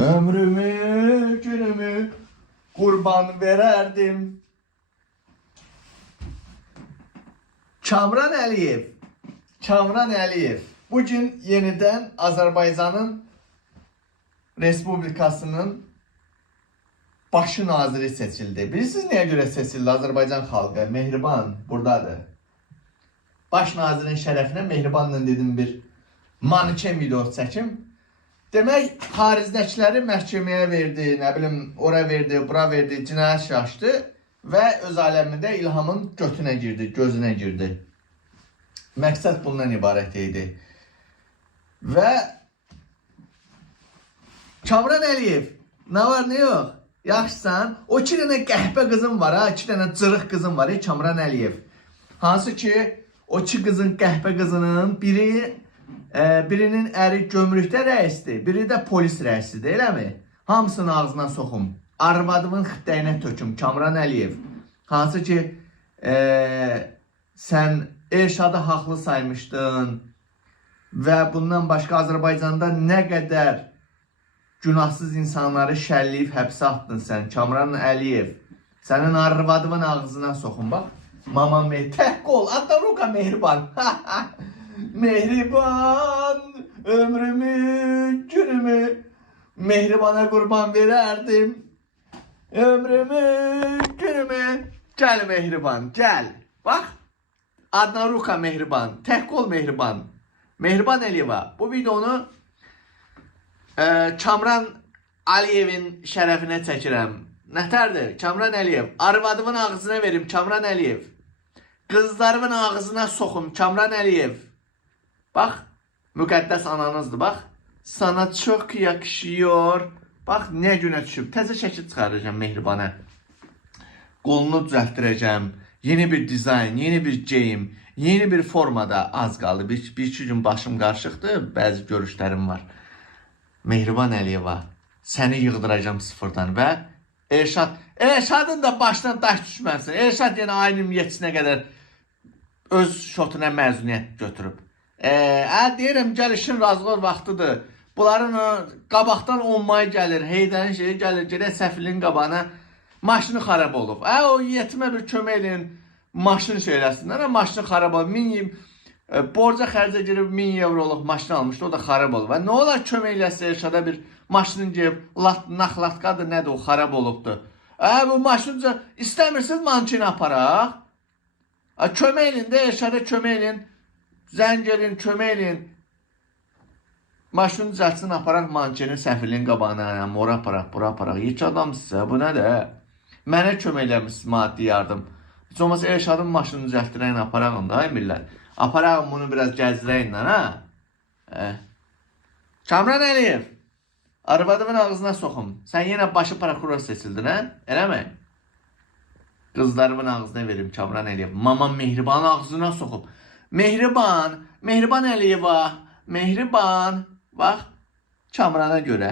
Ömrümü, günümü kurban vererdim. Kamran Əliyev. Kamran Əliyev. Bugün yeniden Azerbaycan'ın Respublikasının başı naziri seçildi. Bilirsiniz neye göre seçildi Azerbaycan halkı? Mehriban buradadır. Baş nazirin şərəfinə Mehribanla dedim bir manken video çəkim. Demək, xaricdəkiləri məhkəməyə verdi, nə bilim, ora verdi, bura verdi, cinayət işi açdı və öz aləmində İlhamın götünə girdi, gözünə girdi. Məqsəd bundan ibarət idi. Və Kamran Əliyev, nə var, nə yox? Yaxşısan? O 2 dənə qəhbə qızım var, ha? 2 dənə cırıq qızım var, Kamran Əliyev. Hansı ki, o 2 qızın qəhbə qızının birinin əri gömrükdə rəisdir, biri də polis rəisidir, eləmi? Hamısını ağzına soxum. Arvadımın xıttəyinə töküm, Kamran Əliyev. Hansı ki, sən Elşadı haqlı saymışdın və bundan başqa Azərbaycanda nə qədər günahsız insanları şəlləyib həbsə atdın sən, Kamran Əliyev. Sənin arvadımın ağzına soxum, bax. Mama tək qol, adda ruka Mehriban. Mehriban, ömrümü, günümü Mehribana kurban vererdim. Ömrümü, günümü. Gel Mehriban, gel. Bak, adına ruka Mehriban, tek kol Mehriban. Mehriban Əliyeva. Bu videonu Kamran Əliyevin şərəfinə çəkirəm. Nətərdir? Kamran Əliyev. Arvadımın ağzına verim, Kamran Əliyev. Kızlarımın ağzına soxum, Kamran Əliyev. Bax, müqəddəs ananızdır, bax. Sana çok yakışıyor. Bax, nə günə düşüb. Təzə şəkil çıxaracağım Mehribana. Qolunu düzəltdirəcəm. Yeni bir dizayn, yeni bir geyim, yeni bir formada az qaldı. Bir-iki gün başım qarışıqdır, bəzi görüşlərim var. Mehriban Əliyeva, səni yığdıracağım sıfırdan və Elşadın da başdan daş düşməsin. Elşad yenə ayın 27-sinə qədər öz şotuna məzuniyyət götürüb. Deyirəm, gəl işin razılıq vaxtıdır. Bunların qabaqdan 10 may gəlir, Heydərin şeyi gəlir, gedək səfilin qabağına, maşını xarab olub. O yetimə bir kömək edin, maşın şeyləsinlər, maşını xarab olub. Borca xərcə girib 1000 euroluq maşın almışdı, o da xarab olub. Nə olar kömək eləsə Elşada bir maşının girib, naxlatqadır, nədir o, xarab olubdur. Bu maşınca istəmirsiniz mankini aparaq. Kömək edin də, Elşada kömək edin. Zəng edin, kömək edin. Maşını düzəltsin, aparaq mankeni səfilin qabağına, mora aparaq, bura aparaq. Hiç adam sizə, bu nədir? Mənə kömək eləmişsiniz maddi yardım. Heç olmasa Elşadın maşını düzəltdirəyin, aparaqın da, millət. Aparaqın bunu biraz gəzdirəyin, ha? Kamran Əliyev, arvadımın ağzına soxum. Sən yenə başı prokuror seçildin, ha? Eləmi? Qızlarımın ağzına verim, Kamran Əliyev. Mamam Mehribanın ağzına soxum. Mehriban, Mehriban Əliyeva, Mehriban. Bax, Kamrana görə.